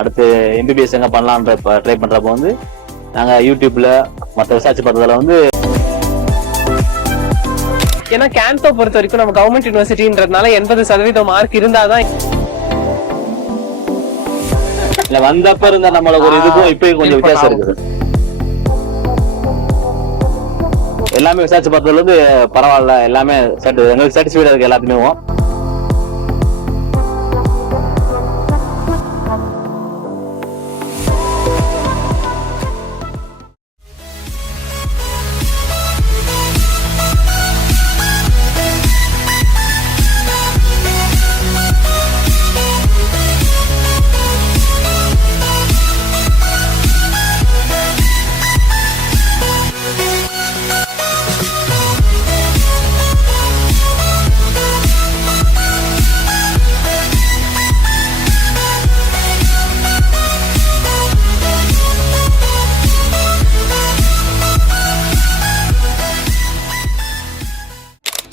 அடுத்து எம்பிபிஎஸ் எங்க பண்ணலான்ற ட்ரை பண்றப்ப வந்து நாங்க யூடியூப்ல மற்ற ரிசர்ச் பண்றதுல வந்து ஏன்னா கேந்தோ பொறுத்த வரைக்கும் நம்ம கவர்மெண்ட் யூனிவர்சிட்டின்றதுனால 80% மார்க் இருந்தாதான் இல்ல வந்தப்ப இருந்த நம்மளோட ஒரு இதுக்கும் இப்பயும் கொஞ்சம் வித்தியாசம் இருக்குது. எல்லாமே விசாரிச்சு பார்த்ததுல வந்து பரவாயில்ல, எல்லாமே எங்களுக்கு சாட்டிஸ்ஃபைடா இருக்கு எல்லாத்துமே.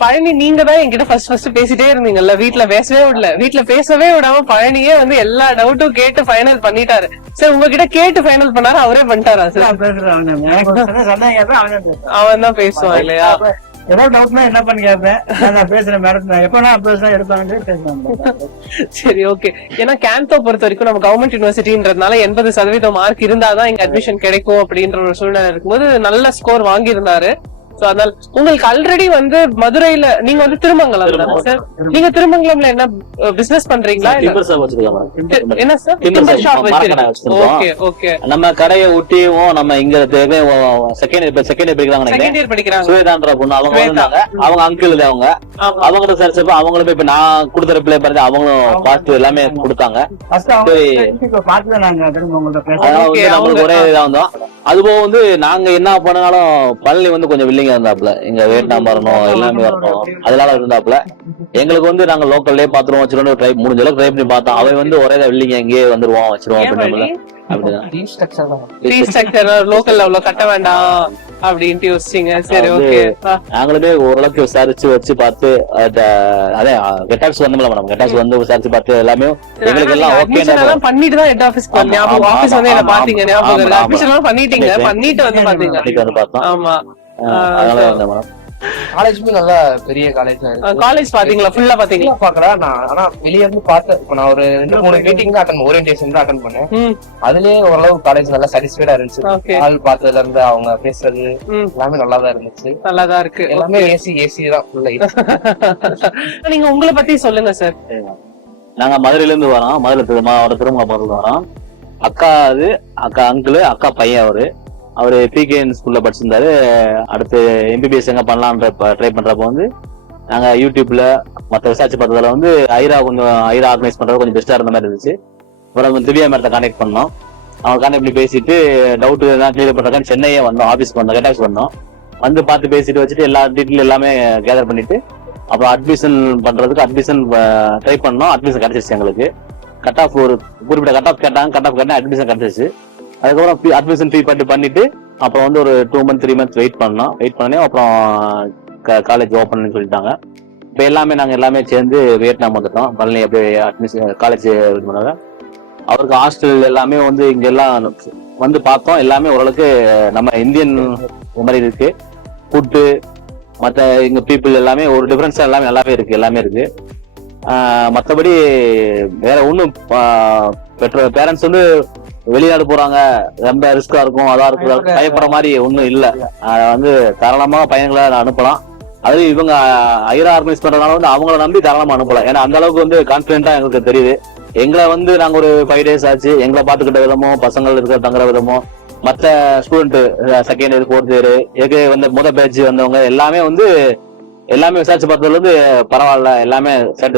பழனி நீங்க தான் என்கிட்ட ஃபர்ஸ்ட் பேசிட்டே இருந்தீங்கல்ல, வீட்டுல பேசவே விடாம பழனியே வந்து எல்லா டவுட்டும் கேட்டு ஃபைனல் பண்ணிட்டாரு. சார் உங்ககிட்ட கேட்டு ஃபைனல் பண்ணாரு, அவரே பண்ணிட்டாரா சார்? அவன் தான் பேசுவான் இல்லையா? ஏதாவது டவுட்னா என்ன பண்ணி கேட்பேன், நான் பேசுறேன் மேடம், எப்பனா பேசுறேன் எடுப்பாங்க பேசுவாங்க. சரி ஓகே. ஏன்னா கேந்தோ பொறுத்த வரைக்கும் நம்ம கவர்மெண்ட் யூனிவர்சிட்டின்றதுனால 80% மார்க் இருந்தாதான் இங்க அட்மிஷன் கிடைக்கும் அப்படின்ற ஒரு சூழ்நிலை இருக்கும்போது நல்ல ஸ்கோர் வாங்கியிருந்தாரு. அதனால உங்களுக்கு ஆல்ரெடி வந்து மதுரையில நீங்க வந்து திருமங்கலம் சார், நீங்க திருமங்கலம்ல என்ன பிசினஸ் பண்றீங்களா? என்ன சார் டிம்பர் ஷாப் வச்சிருக்கீங்க? நம்ம கடையை ஒட்டியும் நம்ம இங்க செகண்ட் இயர் படிக்கிறாங்க சுவேதான்ற பொண்ணு, அவங்க வந்தாங்க. அவங்க அங்கிள் அவங்க சரிச்சப்ப அவங்களுமே இப்ப நான் கொடுத்த ரிப்ளை பாருங்க, அவங்களும் பார்த்து எல்லாமே கொடுத்தாங்க. நம்மளுக்கு ஒரே இதா வந்தோம். அதுபோக வந்து நாங்க என்ன பண்ணாலும் பழனி வந்து கொஞ்சம் வில்லிங்க இருந்தாப்புல, இங்க வியட்நாம் வரணும் எல்லாமே வரணும் அதனால இருந்தாப்புல. எங்களுக்கு வந்து நாங்க லோக்கல்லே பாத்துருவோம் வச்சிருவோம், ட்ரை முடிஞ்ச அளவுக்கு ட்ரை பண்ணி பார்த்தோம். அவன் வந்து ஒரே வில்லிங்க எங்கேயே வந்துருவோம் வச்சிருவோம் அப்படின்னு லோக்கல்ல அவ்வளவு கட்ட வேண்டாம் அப்படின்ட்டு யோசிச்சீங்க. சரி ஓகே. நாங்களுமே ஓரளவுக்கு விசாரிச்சு வச்சு பார்த்து அதே கெட்டாக்ஸ் வந்தோம்ல மேடம், கெட்டாக்ஸ் வந்து விசாரிச்சு பார்த்து எல்லாமே எங்களுக்கு எல்லாம் ஓகே பண்ணிட்டு தான் ஹெட் ஆஃபீஸ் ஆபீஸ் வந்து என்ன பாத்தீங்க ஞாபகம்? அட்மிஷன் எல்லாம் பண்ணிட்டீங்க, பண்ணிட்டு வந்து பாத்தீங்க. ஆமா அதனால வந்தேன் மேடம். காலேஜுமே நல்ல பெரிய காலேஜ். காலேஜ் பாத்தீங்களா? ஃபுல்லா பாத்தீங்களா? பாக்கல நான், ஆனா வெளியே இருந்து பார்த்தேன். நான் ஒரு 2-3 மீட்டிங் தான் ஓரியன்டேஷன் தான் அட்டன் பண்ணேன். அதுலயே ஓரளவு காலேஜ் நல்லா சாட்டிஸ்ஃபைடா இருந்துச்சு. ஆள் பார்த்ததுல இருந்து அவங்க பேசுறது எல்லாமே நல்லாதான் இருந்துச்சு. நல்லாதான் இருக்கு. எல்லாமே ஏசி தான் ஃபுல்லா. நீங்க உங்களை பத்தி சொல்லுங்க சார். நாங்க மதுரையில இருந்து வரோம், மதுரை மாவட்ட திருமங்கலம் வரோம். அக்கா அங்கிள், அக்கா பையன் அவரு பிகேஎன் ஸ்கூல்ல படிச்சிருந்தாரு. அடுத்து எம்பிபிஎஸ் எங்க பண்ணலான்ற ட்ரை பண்றப்ப வந்து நாங்க யூடியூப்ல மற்ற ரிசர்ச் பார்த்ததுல வந்து ஐரா ஆர்கனைஸ் பண்றது கொஞ்சம் பெஸ்டா இருந்த மாதிரி இருந்துச்சு. அப்புறம் திவ்யா மேடத்தை கான்டாக்ட் பண்ணோம். அவங்க கான்டாக்ட் பண்ணி பேசிட்டு டவுட் எல்லாம் கிளியர் பண்றதுக்கு சென்னையே வந்தோம், ஆபீஸ்க்கு வந்தோம், கெட்டாக்ஸ் வந்தோம். வந்து பார்த்து பேசிட்டு வச்சுட்டு எல்லா டீட்டெயில் எல்லாமே கேதர் பண்ணிட்டு அப்புறம் அட்மிஷன் பண்றதுக்கு அட்மிஷன் ட்ரை பண்ணோம். அட்மிஷன் கிடைச்சிருச்சு எங்களுக்கு. கட் ஆஃப் ஒரு குறிப்பிட்ட கட் ஆஃப் கேட்டா அட்மிஷன் கிடைச்சிருச்சு. அதுக்கப்புறம் அட்மிஷன் ஃபீ பண்ணிட்டு அப்புறம் வந்து ஒரு 2 months 3 months வெயிட் பண்ணி அப்புறம் காலேஜ் ஓப்பன் சொல்லிட்டாங்க. இப்ப நாங்க எல்லாமே சேர்ந்து வியட்நாம் வந்துட்டோம். பழனி அப்படியே அட்மிஷன் காலேஜ் இது பண்ணாங்க. அவருக்கு ஹாஸ்டல் எல்லாமே வந்து இங்க எல்லாம் வந்து பார்த்தோம். எல்லாமே ஓரளவுக்கு நம்ம இந்தியன் மாதிரி இருக்கு. ஃபுட்டு மற்ற இங்க பீப்புள் எல்லாமே ஒரு டிஃபரன்ஸ் எல்லாமே நல்லாவே இருக்கு, எல்லாமே இருக்கு. மற்றபடி வேற ஒன்றும் பேரண்ட்ஸ் வந்து வெளிநாடு போறாங்க ரொம்ப ரிஸ்கா இருக்கும் அதா இருக்கும் பயப்படுற மாதிரி ஒண்ணும் இல்ல. வந்து தாராளமா பையன்களை அனுப்பலாம். அது இவங்க ஐரா ஆர்கனைஸ் பண்றதுனால வந்து அவங்கள நம்பி தாராளமா அனுப்பலாம். ஏன்னா அந்த அளவுக்கு வந்து கான்பிடென்டா எங்களுக்கு தெரியுது. எங்களை வந்து நாங்க ஒரு 5 days ஆச்சு. எங்களை பாத்துக்கிட்ட விதமோ, பசங்கள் இருக்கிற தங்குற விதமோ, மற்ற student second year 4th year வந்து பேட்ச் வந்தவங்க எல்லாமே விசாரிச்சு பார்த்ததுல வந்து பரவாயில்ல, எல்லாமே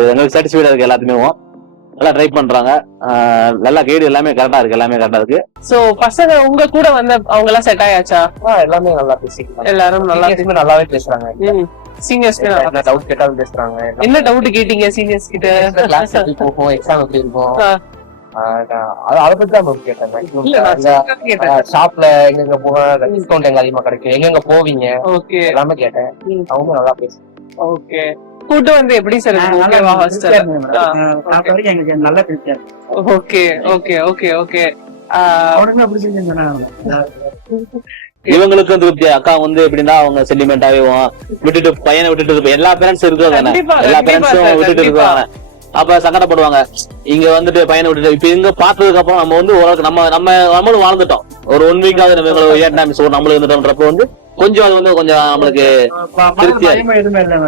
எங்களுக்கு சாட்டிஸ்ஃபைடா இருக்கு எல்லாத்துமே. நல்லா ட்ரை பண்றாங்க, நல்லா கைடு எல்லாமே கரெக்டா இருக்கு. சோ பசங்க உங்க கூட வந்து அவங்க எல்லாம் செட் ஆயாச்சா? எல்லாமே நல்லா பேசிக்கலாம். எல்லாரும் நல்லாவே பேசுறாங்க. சீனியர்ஸ் டவுட் கேட்டாலும் பேசுறாங்க. என்ன டவுட் கேட்டீங்க சீனியர்ஸ் கிட்ட? கிளாஸ் எப்படி போகும், எக்ஸாம் எப்படி இருக்கும், அத பத்தி தான் கேட்டேன். ஷாப்ல எங்க போக டிஸ்கவுண்ட் எங்க அதிகமா கிடைக்கும், எங்க போவீங்க எல்லாமே கேட்டேன். அவங்க நல்லா பேசுறாங்க. ஓகே. ஃபுட் வந்து எப்படி சார் இருக்கு? ஓகேவா ஹாஸ்டல்? சாப்பிட்ட வரைக்கும் எங்களுக்கு நல்ல திருப்தியா இருக்கு. Okay okay okay okay. அவனுக்குமே பிடிச்சிருக்குன்னு சொன்னாங்க. இவங்களுக்கும் திருப்தி. அக்கா வந்து எப்படின்னா அவங்க சென்டிமெண்டாவே விட்டுட்டு பையனை விட்டுட்டு எல்லா பேரண்ட்ஸ் இருக்கிறாங்க, எல்லா பேரண்ட்ஸும் விட்டுட்டு இருக்காங்க. அப்ப சங்கடப்படுவாங்க. இங்க வந்துட்டு பையனை விட்டுட்டு இப்ப இங்க பார்த்ததுக்கு அப்புறம் நம்ம வந்து ஓரளவுக்கு நம்மளும் வாழ்ந்துட்டோம். ஒரு 1 வீக்காவது நம்மளுக்கு இருந்துட்டோம்ன்றப்ப வந்து கொஞ்சம் அது வந்து கொஞ்சம் நம்மளுக்கு திருப்தியா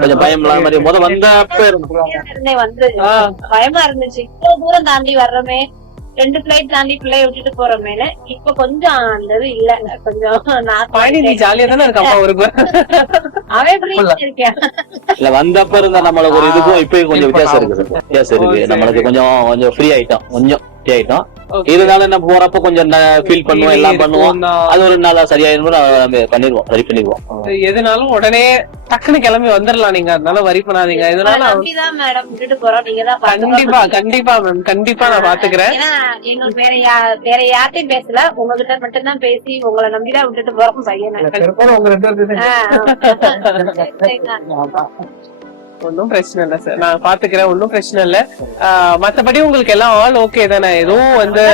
கொஞ்சம் பயம் இல்லாத மாதிரி முத வந்தப்ப வந்து பயமா இருந்துச்சு. இவ்வளவு தூரம் தாண்டி வர்றமே, 2 பிளைட் தாண்டி பிள்ளைய விட்டுட்டு போறோமேனு. இப்ப கொஞ்சம் அந்த இது இல்ல, கொஞ்சம் நீ ஜாலியா தானே இருக்கப்பா ஒரு அவன் இருக்கேன். இல்ல வந்தப்ப இருந்த நம்மளுக்கு ஒரு இதுக்கும் இப்பயும் கொஞ்சம் வித்தியாசம் இருக்கு. நம்மளுக்கு கொஞ்சம் ஃப்ரீ ஆயிட்டோம், கொஞ்சம் ஃப்ரீ ஆயிட்டோம். இருந்தாலும் என்ன போறப்ப கொஞ்சம் ஃபீல் பண்ணுவோம், எல்லாம் பண்ணுவோம். அது ஒரு நாளா சரியாயிரும் பண்ணிடுவோம், ரெடி பண்ணிடுவோம். எதுனாலும் உடனே டக்குன்னு கிளம்பி வந்துடலாம் நீங்க, அதனால வரி பண்ணாதீங்க. இதனால மேடம் விட்டுட்டு போறோம், நீங்க தான் கண்டிப்பா கண்டிப்பா மேம், கண்டிப்பா நான் பாத்துக்கிறேன். எங்களுக்கு வேற யார்ட்டையும் பேசல, உங்ககிட்ட மட்டும் தான் பேசி உங்களை நம்பிதான் விட்டுட்டு போறோம் பையனை. ஒன்னும் பிரச்சனை இல்ல சார், நான் பாத்துக்கிறேன், ஒன்னும் பிரச்சனை இல்ல. மத்தபடி உங்களுக்கு எல்லாம் ஆல் ஓகே தானே? எதுவும் வந்து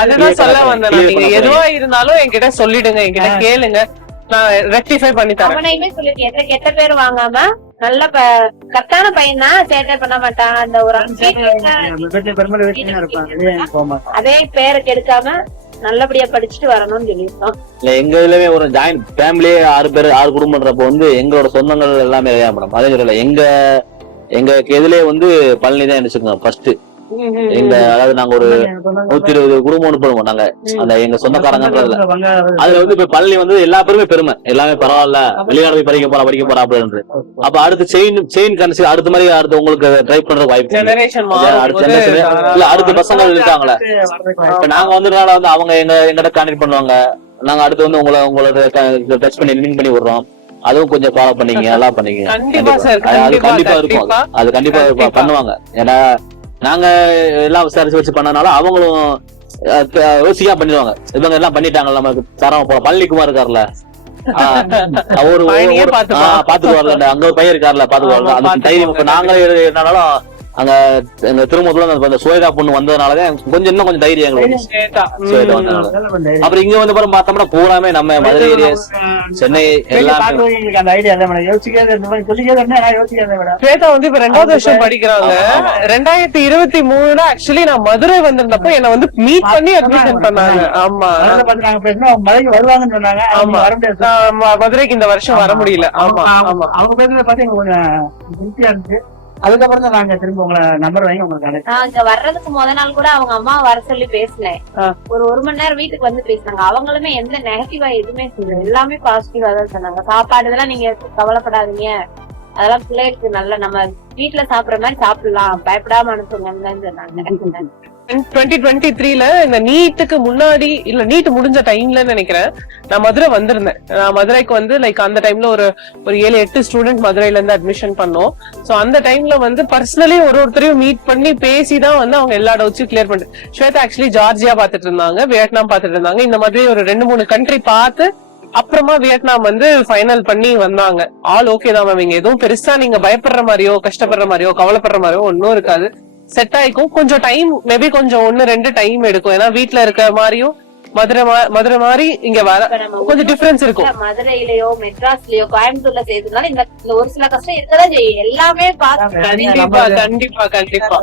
அதுதான் சொல்ல வந்தேன். நீங்க எதுவா இருந்தாலும் என்கிட்ட சொல்லிடுங்க, என்கிட்ட கேளுங்க, நான் ரெக்டிஃபை பண்ணி தரேன். அவனையுமே சொல்லிருக்கேன், கெட்ட பேர் வாங்காம நல்ல கரெக்டான பையன் தான், சேட்டை பண்ண மாட்டான், அந்த ஒரு அதே பேரை கெடுக்காம நல்லபடியா படிச்சுட்டு வரணும்னு சொல்லியிருக்கோம். எங்க இதுலயே ஒரு ஜாயிண்ட் ஃபேமிலியே 6 குடும்பம்ன்றப்ப வந்து எங்களோட சொந்தங்கள் எல்லாமே மேடம். அதே சொல்லல எங்க இதுலயே வந்து பழனி தான் நினைச்சுக்கோங்க ஃபர்ஸ்ட். எங்க அதாவது நாங்க ஒரு 120 குடும்பம் அனுப்புவோம் நாங்க, அந்த எங்க சொந்தக்காரங்கன்றதுல. அதுல வந்து இப்ப பழனி வந்து எல்லா பேருமே பெருமை, எல்லாமே பரவாயில்ல, வெளிநாடு போய் படிக்க போறா அப்படின்னு. அப்ப அடுத்து செயின் கன்சி அடுத்த மாதிரி அடுத்து உங்களுக்கு ட்ரை பண்ற வாய்ப்பு இல்ல. அடுத்த பசங்க இருக்காங்களே, இப்ப நாங்க வந்துனால வந்து அவங்க எங்கிட்ட கான்டாக்ட் பண்ணுவாங்க. நாங்க அடுத்து வந்து உங்களோட டச் பண்ணி லிங்க் பண்ணி விடுறோம். அதுவும் கொஞ்சம் ஃபாலோ பண்ணீங்க, எல்லாம் பண்ணீங்க. அது கண்டிப்பா இருக்கும், அது கண்டிப்பா பண்ணுவாங்க. ஏன்னா நாங்க எல்லாம் விசாரிச்சு வச்சு பண்ணனால அவங்களும் யோசிக்கா பண்ணிடுவாங்க. இவங்க எல்லாம் பண்ணிட்டாங்க, நமக்கு தரம். பழனிக்குமார் இருக்காருல்ல, அவரு பாத்துக்கு வரல, அங்க ஒரு பையன் இருக்காருல்ல, பாத்துக்கு வரல. அந்த தைரியம் இப்ப நாங்களே என்னாலும் அங்க எங்க திருமணத்துல சுவேதா பொண்ணு வந்ததுனாலதான் இன்னும் கொஞ்சம் தைரியம் எங்களுக்கு. அப்புறம் இங்க வந்து பாருங்க பார்த்தோம்னா பூராமே நம்ம மதுரை ஏரியா, சென்னை எல்லாம் அந்த ஐடியா ஸ்வேதா வந்து இப்ப 2வது வருஷம் படிக்கிறாங்க. 2023 ஆக்சுவலி நான் மதுரை வந்திருந்தப்போ என்ன வந்து மீட் பண்ணி அட்மிஷன் பண்ணாங்க. ஆமா மதுரைக்கு வருவாங்கன்னு சொன்னாங்க. ஆமா மதுரைக்கு இந்த வருஷம் வர முடியல. ஆமா ஆமா அவங்க பேசுறத பார்த்து எங்களுக்கு கொஞ்சம் திருப்தியா இருந்துச்சு. அதுக்கப்புறம் தான் நாங்க திரும்ப உங்களை நம்பர் வாங்கி உங்களுக்கு இங்க வர்றதுக்கு நாள் கூட அவங்க அம்மா வர சொல்லி பேசினேன். ஒரு 1 மணி நேரம் வீட்டுக்கு வந்து பேசினாங்க. அவங்களுமே எந்த நெகட்டிவா எதுவுமே சொல்லல, எல்லாமே பாசிட்டிவா தான் சொன்னாங்க. சாப்பாடு இதெல்லாம் நீங்க கவலைப்படாதீங்க, அதெல்லாம் பிள்ளைகளுக்கு நல்ல நம்ம வீட்டுல சாப்பிடுற மாதிரி சாப்பிடலாம், பயப்படாம அனுப்புங்கன்னு சொன்னாங்க. 2023ல இந்த நீட்டுக்கு முன்னாடி இல்ல நீட் முடிஞ்ச டைம்ல நினைக்கிறேன் நான் மதுரை வந்திருந்தேன். நான் மதுரைக்கு வந்து லைக் அந்த டைம்ல ஒரு 7-8 ஸ்டூடெண்ட் மதுரையில இருந்து அட்மிஷன் பண்ணோம். சோ அந்த டைம்ல வந்து பர்சனலி ஒருத்தரையும் மீட் பண்ணி பேசிதான் வந்து அவங்க எல்லா டவுட்ஸையும் கிளியர் பண்ணிட்டு. ஸ்வேதா ஆக்சுவலி ஜார்ஜியா பாத்துட்டு இருந்தாங்க, வியட்நாம் பாத்துட்டு இருந்தாங்க. இந்த மாதிரி ஒரு 2-3 கண்ட்ரி பார்த்து அப்புறமா வியட்நாம் வந்து ஃபைனல் பண்ணி வந்தாங்க. ஆல் ஓகே தான் மேம். இங்க எதுவும் பெருசா நீங்க பயப்படுற மாதிரியோ கஷ்டப்படுற மாதிரியோ கவலைப்படுற மாதிரியோ ஒன்னும் இருக்காது. செட் ஆயிக்கும். கொஞ்சம் டைம் மேபி கொஞ்சம் 1-2 டைம் எடுக்கும். ஏன்னா வீட்டுல இருக்க மாதிரியும் மதுரை மாதிரி இங்க வர கொஞ்சம் டிஃபரன்ஸ் இருக்கும். மதுரையிலயோ மெட்ராஸ்லயோ கோயம்புத்தூர்ல செய்யறதுனால இந்த ஒரு சில கஷ்டம் இருக்கதான் செய்யும். எல்லாமே கண்டிப்பா கண்டிப்பா கண்டிப்பா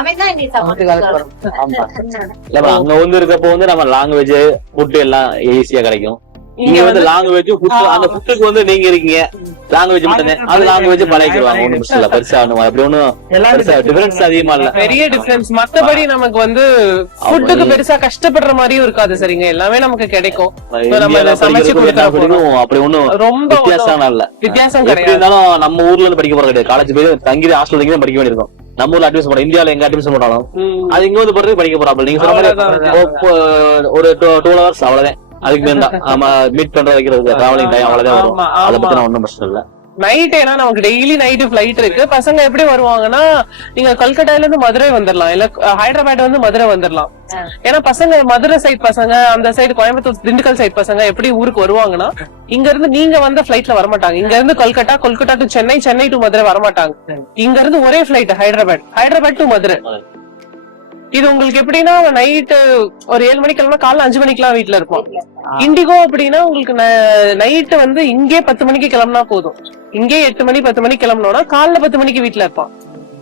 அவன் தான் அங்க வந்து இருக்கப்போ வந்து நம்ம லாங்குவேஜ் ஃபுட் எல்லாம் ஈஸியா கிடைக்கும். இங்க வந்து லாங்குவேஜ் அந்த ஃபுட்டுக்கு வந்து நீங்க இருக்கீங்க, லாங்குவேஜ் மட்டும் அது லாங்குவேஜ் பழகிடுவாங்க. ஒண்ணும் பிரச்சனை இல்ல, பெருசா அப்படி ஒண்ணும் டிஃபரன்ஸ் அதிகமா இல்ல, பெரிய டிஃபரன்ஸ். மத்தபடி நமக்கு வந்து ஃபுட்டுக்கு பெருசா கஷ்டப்படுற மாதிரியும் இருக்காது. சரிங்க, எல்லாமே நமக்கு கிடைக்கும். நம்ம சமைச்சு கொடுத்தோம், அப்படி ஒண்ணும் ரொம்ப வித்தியாசம் இல்ல. வித்தியாசம் எப்படி இருந்தாலும் நம்ம ஊர்ல இருந்து படிக்க போறது கிடையாது. காலேஜ் போய் தங்கி ஹாஸ்டல் தங்கி படிக்க வேண்டியிருக்கும். நம்ம ஊர்ல அட்மிஷன் போறோம், இந்தியாவில எங்க அட்மிஷன் போட்டாலும் அது இங்க வந்து போறது படிக்க போறாங்க. நீங்க சொன்ன மாதிரி ஒரு 2 hours அவ்வளவுதான். அதுக்கு மேல நம்ம மீட் பண்ற வைக்கிறது டிராவலிங் டைம் அவ்வளவுதான் வரும். அதை பத்தி நான் ஒன்னும் பிரச்சனை இல்ல. நைட் ஏன்னா நமக்கு டெய்லி நைட் பிளைட் இருக்கு. பசங்க எப்படி வருவாங்கன்னா நீங்க கல்கட்டால இருந்து மதுரை வந்துடலாம், இல்ல ஹைதராபாத் வந்து மதுரை வந்துடலாம். ஏன்னா பசங்க மதுரை சைட் பசங்க, அந்த சைடு கோயம்புத்தூர் திண்டுக்கல் சைட் பசங்க எப்படி ஊருக்கு வருவாங்கன்னா, இங்க இருந்து நீங்க வந்த பிளைட்ல வரமாட்டாங்க. இங்க இருந்து கொல்கட்டா டு சென்னை டு மதுரை வரமாட்டாங்க. இங்க இருந்து ஒரே பிளைட் ஹைதராபாத் டு மதுரை. இது உங்களுக்கு எப்படின்னா நைட்டு ஒரு 7 மணிக்கு கிளம்பா காலைல 5 மணிக்கெல்லாம் வீட்டுல இருப்போம். இண்டிகோ அப்படின்னா உங்களுக்கு நைட்டு வந்து இங்கே 10 மணிக்கு கிளம்பினா போதும். இங்கே 8 மணி 10 மணிக்கு கிளம்பினோம்னா காலைல 10 மணிக்கு வீட்டுல இருப்பான்.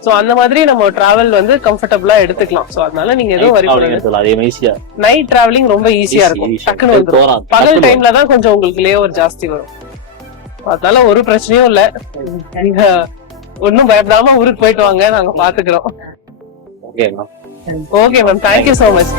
சோ அந்த மாதிரி நம்ம டிராவல் வந்து கம்ஃபர்டபிளா எடுத்துக்கலாம். சோ அதனால நீங்க எதுவும் வரி பண்ணாதீங்க. நைட் டிராவலிங் ரொம்ப ஈஸியா இருக்கும், டக்குன்னு வந்துடும். பகல் டைம்ல தான் கொஞ்சம் உங்களுக்கு லேவர் ஜாஸ்தி வரும். அதனால ஒரு பிரச்சனையும் இல்ல, நீங்க ஒன்னும் பயப்படாம ஊருக்கு போயிட்டு வாங்க, நாங்க பாத்துக்கிறோம். Okay ma'am, thank you so much.